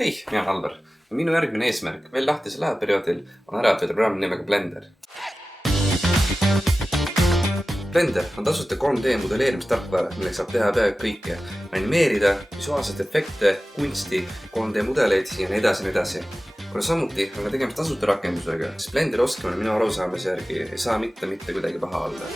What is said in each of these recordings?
Hei, mina olen Alvar. Minu järgmine eesmärk veel lahtisel ajaperioodil on ära õppida programm nimega Blender. Blender on tasuta 3D modelleerimistarkvara, milleks saab teha peaaegu kõike. Animeerida, visuaalseid efekte, kunsti, 3D mudeleid ja nii edasi. Kuna samuti on ka tegemist tasuta rakendusega, siis Blenderi oskamine minu arusaamise järgi ei saa mitte kuidagi paha olla.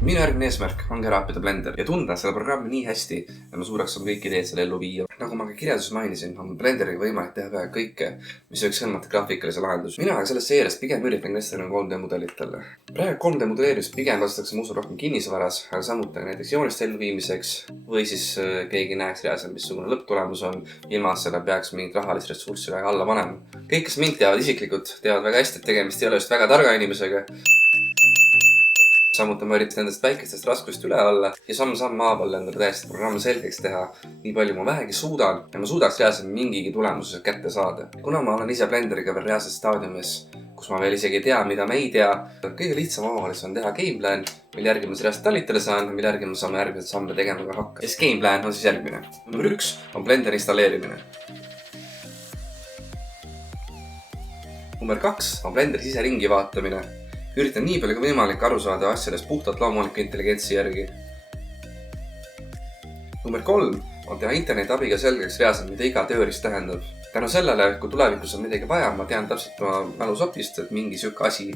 Minu järgmine eesmärk on ära õppida Blender ja tunda selle programmi nii hästi, et ma suudaks on kõik ideed selle ellu viia. Nagu ma ka kirjelduses mainisin, on Blenderiga võimalik teha peaaegu kõike, mis võiks hõlmata graafikalise lahendus. Mina aga selles seeres pigem üritan kestada 3D mudelitele. Praegu 3D modelleerimist pigem kasutatakse muusul rohkem kinnisvaras, aga samuti näiteks jooniste elluviimiseks või siis keegi näeks reaalselt, missugune lõpptulemus on, ilma seda peaks mingit rahalist ressurssi väga alla panema. Kõik, kes mind teavad isiklikult, teavad väga hästi, et tegemist ei ole just väga targa inimesega. Samuti ma üritan endast väikestest raskust üle olla ja samm haaval endale täiesti programmi selgeks teha, nii palju ma vähegi suudan ja ma suudaks reaalselt mingigi tulemuse kätte saada. Kuna ma olen ise Blenderiga veel reaalses staadiumis, kus ma veel isegi ei tea, mida ma ei tea, kõige lihtsam omavahel on teha gameplan, mille järgi ma reaalselt talitele saan, mille järgi ma saame järgmised samme tegema ka hakka. Sest gameplan on siis järgmine. Number 1 on Blenderi installeerimine. Number 2 on Blenderi sise ringi vaatamine. Üritan nii palju kui võimalik aru saada asjadest puhtalt loomuliku intelligentsi järgi. Number 3 on teha interneti abiga selgeks reaalselt, mida iga tööriist tähendab. Tänu sellele, kui tulevikus on midagi vaja, ma tean täpselt ma mälusopist, et mingi siuke asi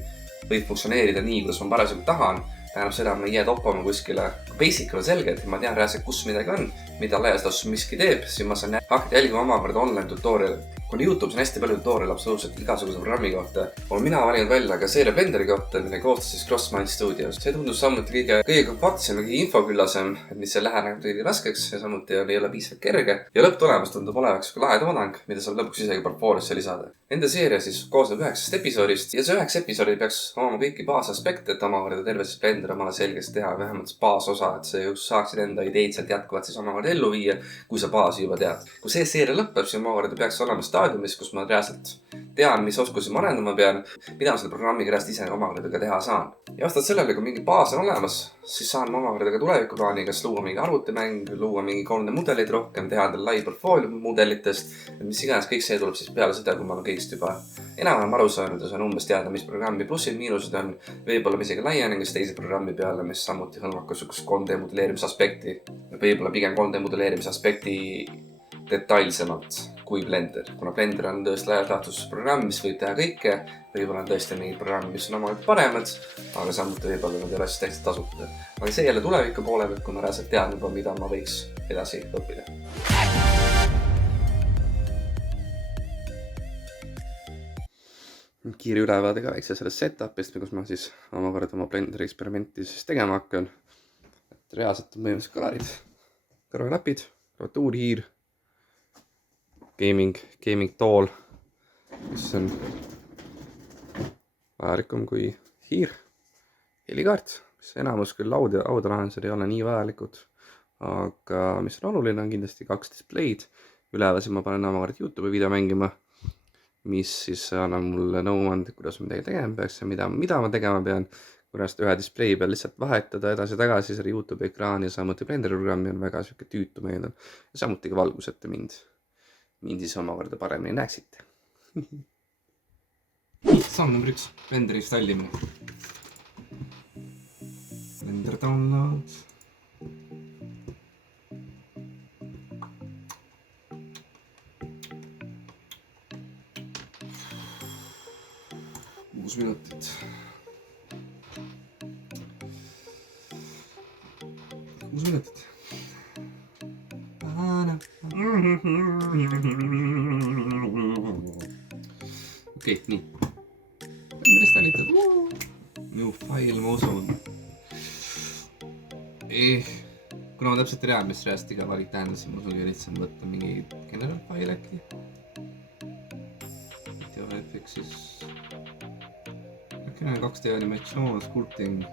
võib funktsioneerida nii, kuidas ma parasjagu tahan. Tähendab seda, et ma ei jää toppama kuskile. Kui basic on selge, et ma tean reaalselt, kus midagi on, mida laias laastus miski teeb, siis ma saan hakata jälgima omakorda online tutorial. Kuna YouTube's on hästi palju tutorial absoluutselt igasuguse programmi kohta, olen mina valinud välja ka seeria Blenderi kohta, mille koostas siis CrossMind Studios. See tundus samuti kõige kompaktsem ja kõige infoküllasem, et mis see läheneb kõige raskeks ja samuti ei ole piisavalt kerge. Ja lõpptulemus tundub olevaks ka lahe toodang, mida saab lõpuks isegi portfooliosse lisada. Nende seeria siis koosneb 9 episoodist ja see 9 episoodi peaks omama kõiki baasaspekte, et omakorda terve siis Blender omale selgeks teha vähemalt baasosa, et see just saaksid enda ideid sealt jätkuvalt siis omakorda ellu viia, kui sa baasi juba tead. Kui see seeria lõpeb, siis omakorda peaks olema staadiumis, kus ma reaalselt tean, mis oskusi ma arendama pean, mida ma selle programmiga reaalselt ise omakorda ka teha saan. Ja vastavalt sellele, kui mingi baas on olemas, siis saan ma omakorda ka tulevikuplaani, kas luua mingi arvutimäng, luua mingi 3D mudelid rohkem, teha endale lai portfoolio mudelitest, mis iganes kõik see tuleb siis peale seda, kui ma olen kõigist juba enam aru saanud ja saan umbes teada, mis programmi plussid, miinused on, võib-olla isegi laienedes teise programmi peale, mis samuti hõlmab ka 3D modelleerimise aspekti, võib-olla pigem 3D modelleerimise aspekti detailsemalt kui Blender. Kuna Blender on tõesti laias laastus programm, mis võib teha kõike, võib-olla on tõesti mingid programmid, mis on omalt paremad, aga samuti võib-olla nad ei ole siis täiesti tasuta. Aga see jälle tuleviku poole pealt, kui ma reaalselt tean juba, mida ma võiks edasi õppida. Kiire ülevaade ka väikse sellest setupist, kus ma siis omakorda oma Blenderi eksperimenti siis tegema hakkan. Et reaalselt on põhimõtteliselt kolarid, kõrvaklapid, klaviatuurhiir, gaming tool, mis on vajalikum kui hiir, helikaart, mis enamus küll audiolahendused ei ole nii vajalikud, aga mis on oluline, on kindlasti 2 displeid. Üleval ma panen omakorda YouTube'i video mängima, mis siis annab mulle nõuanded, kuidas ma midagi tegema peaks ja mida ma tegema pean, kuidas ühe display peal lihtsalt vahetada edasi-tagasi selle YouTube'i ekraani ja samuti Blenderi programmi on väga siuke tüütu meeldab ja samuti ka valgusette mind siis omakorda paremini näeksite. Samm number 1, Blenderi installimine. Blender download. Uus minutit. Okei, nii. Blender installitud. New file, ma usun. Kuna ma täpselt ei tea, mis reaalselt iga valik tähendas, siis ma usun lihtsam võtta mingi general file äkki. Videoefeksis. Äkki näen 2D animatsioon, sculpting.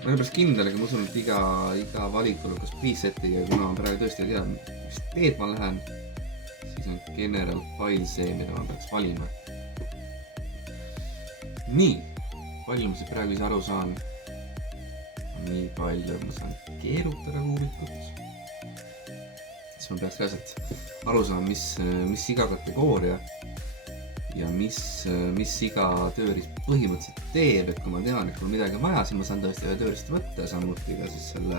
Ma olen päris kindel, aga ma usun, et iga valik tuleb kas presetiga, kuna ma praegu tõesti ei tea, mis teed ma lähen, siis on general file see, mida ma peaks valima. Nii, palju ma siit praegu ise aru saan. Nii palju ma saan keerutada kuulikut. siis ma peaks reaalselt aru saama, mis iga kategooria ja mis iga tööriist põhimõtteliselt teeb, et kui ma tean, et kui on midagi vaja, siis ma saan tõesti ühe tööriist võtta ja samuti ka siis seda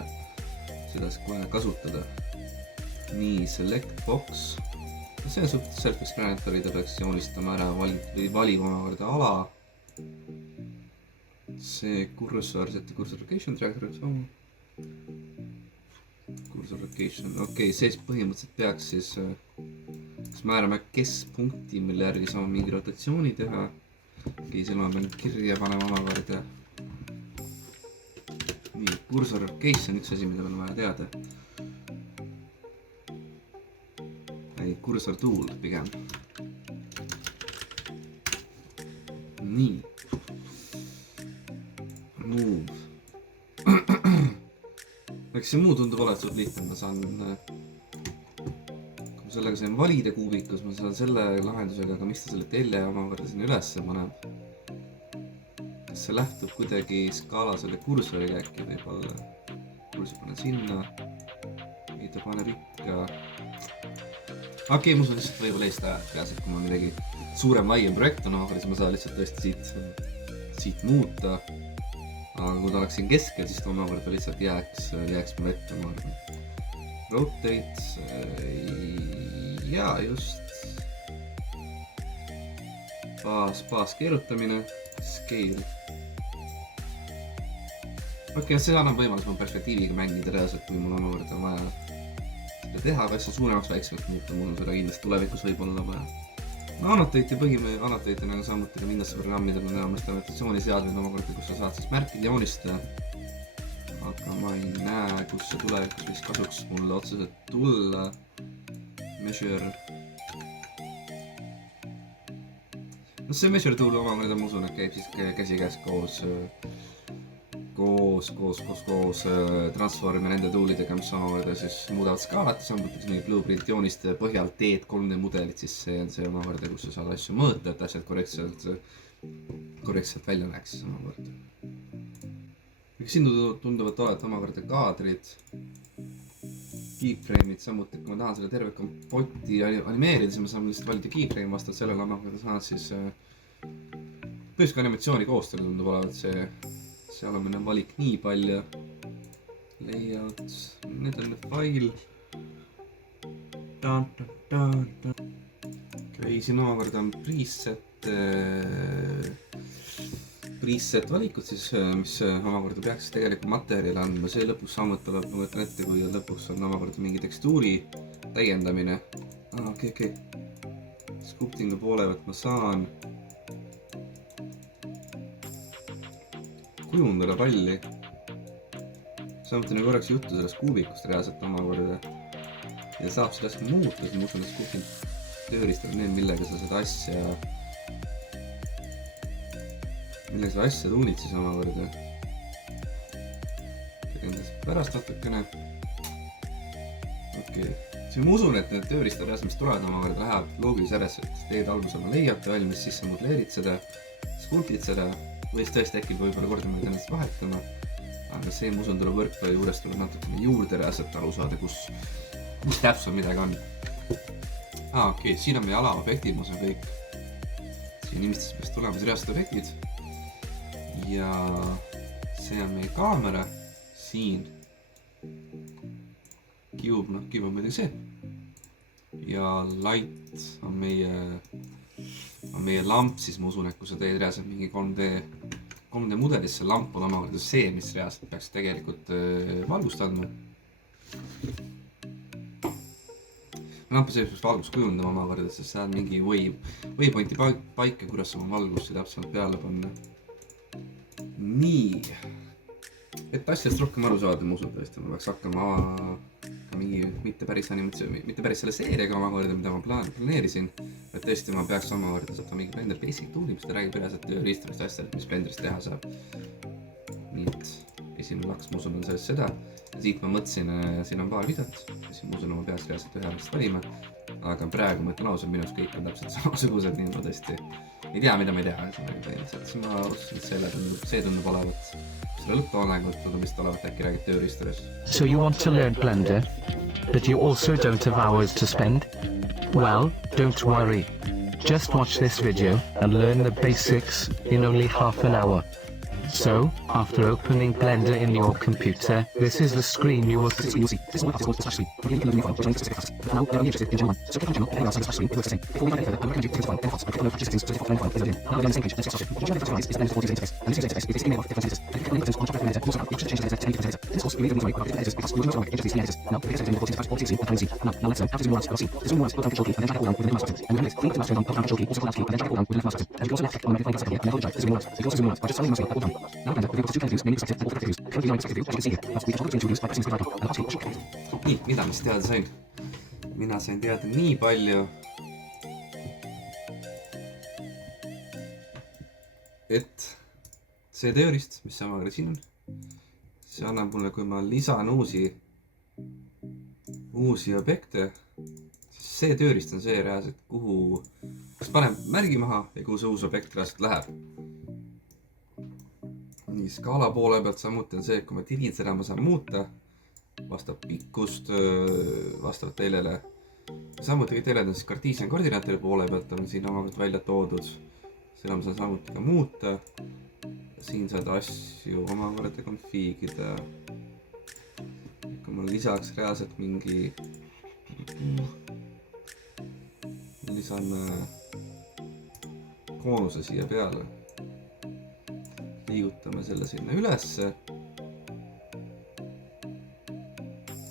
siis kohe kasutada. Nii, select box. See on suhteliselt self-explanatory, ta peaks joonistama ära valima omakorda ala. See kursor, sette kursor location tracker, kursor location, okei, see põhimõtteliselt peaks siis määrama keskpunkti, mille järgi saame mingi rotatsiooni teha. Okei, seal ma pean kirja panema omakorda. Nii, kursor location, üks asi, mida on vaja teada. Kursor tool pigem. Nii. Move. Eks see muu tundub olevat suht lihtne, ma saan kui ma sellega sain valida kuubikus, ma saan selle lahendusega ka mista selle telje omakorda sinna üles paneb. Kas see lähtub kuidagi skaala selle kursoriga äkki võib-olla? Kursor panen sinna. Ei, ta paneb ikka. Okei, mul on lihtsalt võib-olla eest ajad peas, et kui ma midagi suurem laiem projekt on omakorda, siis ma saan lihtsalt tõesti siit muuta. Aga kui ta oleks siin keskel, siis ta omakorda lihtsalt jääks mul ette omakorda. Rotate, jaa just. Baas keerutamine, scale. Okei, see annab võimalus mu perspektiiviga mängida reaalselt, kui mul omakorda on vaja teha, aga asja suuremaks väiksemaks muuta, mul on seda kindlasti tulevikus võib olla vaja. No annotate'i annotate'ina on samuti ka mindesse programmidel on enamasti annotatsiooniseadmed omakorda, kus sa saad siis märkida joonistada. Aga ma ei näe, kus see tulevikus võiks kasuks mulle otseselt tulla. Measure. No see measure tool omakorda ma usun, et käib siis käsikäes koos transform ja nende toolidega, mis omakorda siis muudavad skaalat ja samuti mingi blueprint jooniste põhjal teed 3D mudelit, siis see on see omakorda, kus sa saad asju mõõta, et asjad korrektselt välja näeks siis omakorda. Siin tunduvad olevat omakorda kaadrid, keyframe'id samuti, kui ma tahan selle terve kompoti animeerida, siis ma saan lihtsalt valida keyframe vastavalt sellele omakorda saan siis põhjus ka animatsiooni koostada tundub olevat see. Seal on meil valik nii palju. Layout, need on need fail. Okei, siin omakorda on preset valikud siis, mis omakorda peaks tegelikult materjali andma. See lõpuks samuti tuleb, ma võtan ette, kui lõpuks on omakorda mingi tekstuuri täiendamine. Okei. Sculptingu poole võt ma saan kujundada palli. Samuti nagu korraks juttu sellest kuubikust reaalselt omakorda. Ja saab seda asja muuta, siis ma usun, et sculpting tööriistab need, millega sa seda asja tuunid siis omakorda. Tegin täst pärast natukene. Okei. Siis ma usun, et need tööriistad reaalselt, mis tulevad omakorda, läheb loogilise järjest, et teed alguses oma layout'i valmis, siis sa modelleerid seda, sculptid seda. Või siis tõesti äkki võib-olla kordama ennast vahetama. Aga see, ma usun, tuleb võrkpalli juures tuleb natukene juurde reaalselt aru saada, kus täpselt midagi on. Okei, siin on meie alaobjektid, ma usun kõik. Siin nimistes peaks tulema siis reaalsed objektid. Ja see on meie kaamera. Siin. Cube on muidugi see. Ja light on meie lamp, siis ma usun, et kui sa teed reaalselt mingi 3D mudelis, see lamp on omakorda see, mis reaalselt peaks tegelikult valgust andma. Lamp see peaks valgust kujundama omakorda, sest saad mingi waypointi paika, kuidas oma valgust täpselt peale panna. Nii. Et asjast rohkem aru saada, ma usun tõesti, ma peaks hakkama mingi mitte päris selle seeriaga omakorda, mida ma planeerisin. Et tõesti ma peaks omakorda saada mingi Blender Basic tooli, mis ta räägib reaalselt tööriistamist asjadest, mis Blenderis teha saab. Nii et esimene laks, ma usun, on sellest seda. Siit ma mõtlesin, siin on paar videot. Siis ma usun, ma peaks reaalselt ühe arvest valima. Aga praegu ma ütlen ausalt, minust kõik on täpselt samasugused, nii ma tõesti ei tea, mida ma ei tea. Siis ma otsusin, et see tundub olevat selle lõpptoolengut, mis olevat äkki räägib tööriistadest. So you want to learn Blender, but you also don't have hours to spend? Well, don't worry. Just watch this video and learn the basics in only half an hour. So, after opening Blender in your computer, this is the screen you will see. This one is called the screen. Now, I'm interested in channel 1. So click on channel, and I'll screen. Before we dive further, I'm recommending you to click on Benefits. Click on the settings to default Benefits video. Now, we're on the same page. Next section. Each of the device is Blender 40 interface. And this user interface is email of different editors. And click on the buttons on top of the editor. Also, you should change the editor to any different editor. This course, you need to read different editors because you will not work interface editors. Now, click on the 45, 40, and 20. Now, let's learn how to zoom once. You'll see. To zoom once, hold down Control key, and then drag it all down with the left mouse button. And remember this, click the mouse down, hold down Control key, also hold down key, and then drag it all down with the left mouse button. And you can also left click on the magnifying glass icon here, and then hold it dry to zoom once. So you can also zoom once by just slowly mousing up and down. Now, Blender, with two views, menu perspective, and autofocus views. Currently on perspective view, as you can see here. Now, we can toggle between two views by pressing the icon. And lastly, watch it. Nii, mida ma siis teada sain? Mina sain teada nii palju, et see tööriist, mis samaga siin on, see annab mulle, kui ma lisan uusi objekte, siis see tööriist on see reaalselt, kuhu paneb märgi maha ja kuhu see uus objekt reaalselt läheb. Nii, skaala poole pealt samuti on see, et kui ma tigin seda, ma saan muuta vastavalt pikkust, vastavalt teelele. Samuti kõik teeled on siis kartiisian koordinaatide poole pealt on siin omavalt välja toodud. Seda ma saan samuti ka muuta. Siin saad asju omakorda konfiigida. Kui ma lisaks reaalselt mingi lisan koonuse siia peale. Liigutame selle sinna ülesse.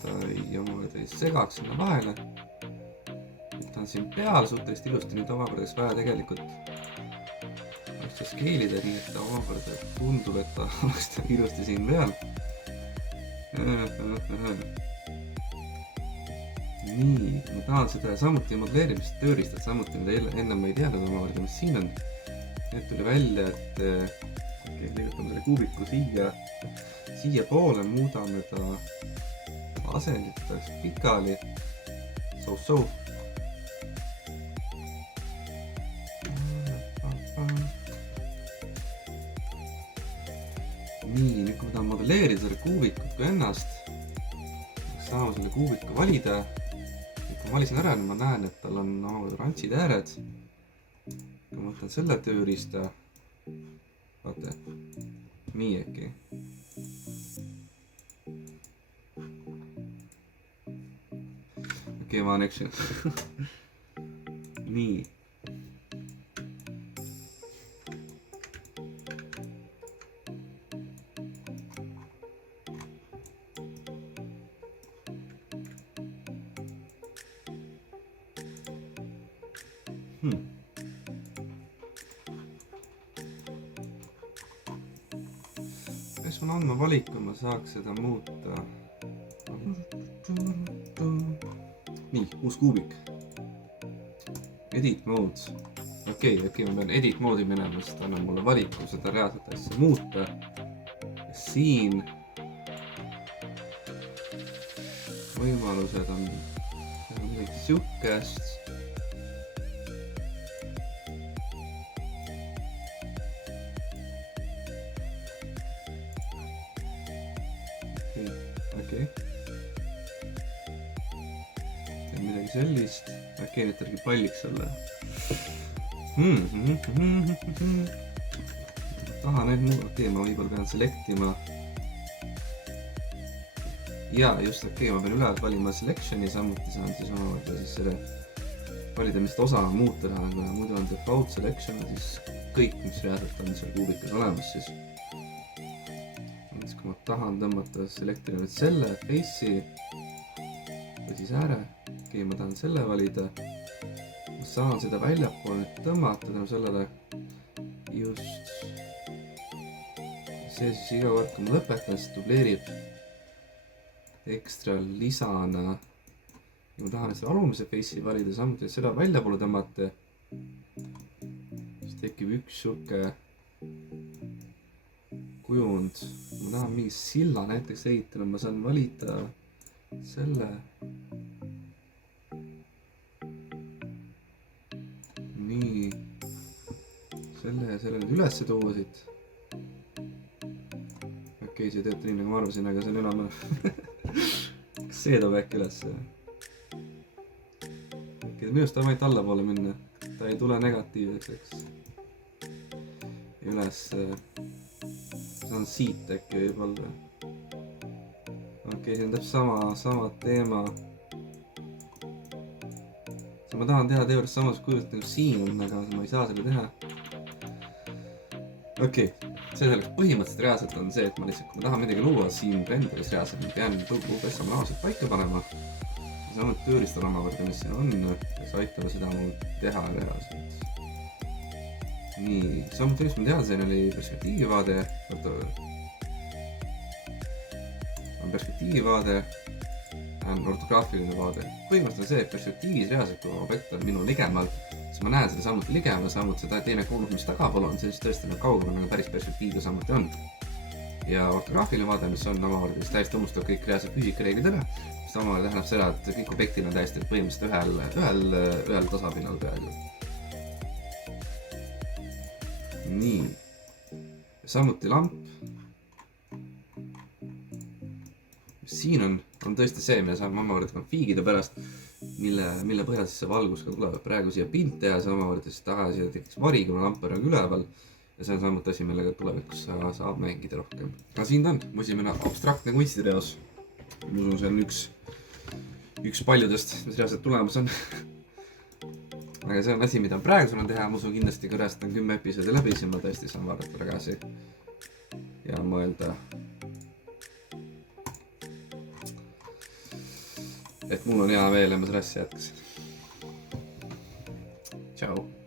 Ta ei segaks sinna vahele. Ta on siin peal suhteliselt ilusti, nüüd omakorda vaja tegelikult oleks skeelida, nii et ta omakorda tundub, et ta oleks ilusti siin peal. Nii, ma tahan seda samuti modelleerimist tööriistad, samuti mida enne ma ei teadnud omakorda, mis siin on. Nüüd tuli välja, et liigutame selle kuubiku siia poole, muudame ta asendit, ta oleks pikali. So. Nii, nüüd kui ma tahan modelleerida selle kuubikut kui ennast, saame selle kuubiku valida. Kui ma valisin ära, ma näen, et tal on rantsid ääred. Kui ma võtan selle tööriista, vaata, nii äkki. Okei, ma olen eksinud. Nii. Kas ma andma valiku, ma saaks seda muuta. Nii, uus kuubik. Edit mode. Okei, ma pean edit mode'i minema, sest annab mulle valiku seda reaalset asja muuta. Ja siin võimalused on midagi siukest. Okei. Ja midagi sellist. Okei, nüüd targi palliks olla. Taha need muu. Okei, ma võib-olla pean selectima. Ja just, okei, ma pean ülevalt valima selectioni, samuti saan siis omakorda siis selle valida, mis osa muuta tahan, kuna muidu on default selection, siis kõik, mis reaalselt on seal kuubikas olemas siis. Kui ma tahan tõmmata selectori nüüd selle face'i või siis ääre, okei, ma tahan selle valida. Ma saan seda väljapoole nüüd tõmmata tänu sellele just see siis iga kord, kui ma lõpetan, siis dubleerib ekstra lisana ja ma tahan selle alumise face'i valida samuti, et seda väljapoole tõmmata, siis tekib üks siuke kujund. Ma tahan mingi silla näiteks ehitada, ma saan valida selle. Nii. Selle ja selle nüüd ülesse tuua siit. okei, see töötab nii nagu ma arvasin, aga see on enam kas see toob äkki ülesse? Äkki minu arust tahab ainult allapoole minna. Ta ei tule negatiivseks, eks. Üles. See on siit äkki võib-olla. Okei, see on täpselt sama teema. Ma tahan teha teoorias samas kujust nagu siin on, aga ma ei saa selle teha. Okei, see selleks põhimõtteliselt reaalselt on see, et ma lihtsalt, kui ma tahan midagi luua siin renderis reaalselt, ma pean tõugu-tõssa maalaselt paika panema. Ja samuti tööristan omakorda, mis see on, kes aitavad seda mul teha reaalselt. Nii, samuti üks ma teadsin oli perspektiivivaade. On perspektiivivaade, on ortograafiline vaade. Põhimõtteliselt on see, et perspektiivis reaalselt, kui objekt on minu ligemal, siis ma näen seda samuti ligemal, samuti seda teine kulud, mis tagapool on, see tõesti nagu kaugemal nagu päris perspektiivi samuti on. Ja ortograafiline vaade, mis on omakorda, siis täiesti unustab kõik reaalselt füüsikareeglid ära, mis omakorda tähendab seda, et kõik objektid on täiesti põhimõtteliselt ühel tasapinnal peaaegu. Nii. Samuti lamp. Siin on tõesti see, me saame omakorda konfiigida pärast, mille põhjal siis see valgus ka tuleb. Praegu siia pint teha, see omakorda siis tagasi tekiks vari, kuna lamp on üleval. Ja see on samuti asi, millega tulevikus saab mängida rohkem. Aga siin ta on, mu esimene abstraktne kunstiteos. Ma usun, see on üks paljudest, mis reaalselt tulemas on. Aga see on asi, mida praegu sulle teha. Ma usun kindlasti, kui räästan 10 episoodi läbi, siis ma tõesti saan vaadata tagasi ja mõelda, et mul on hea meel ja ma selle asja jätkasin. Tšau!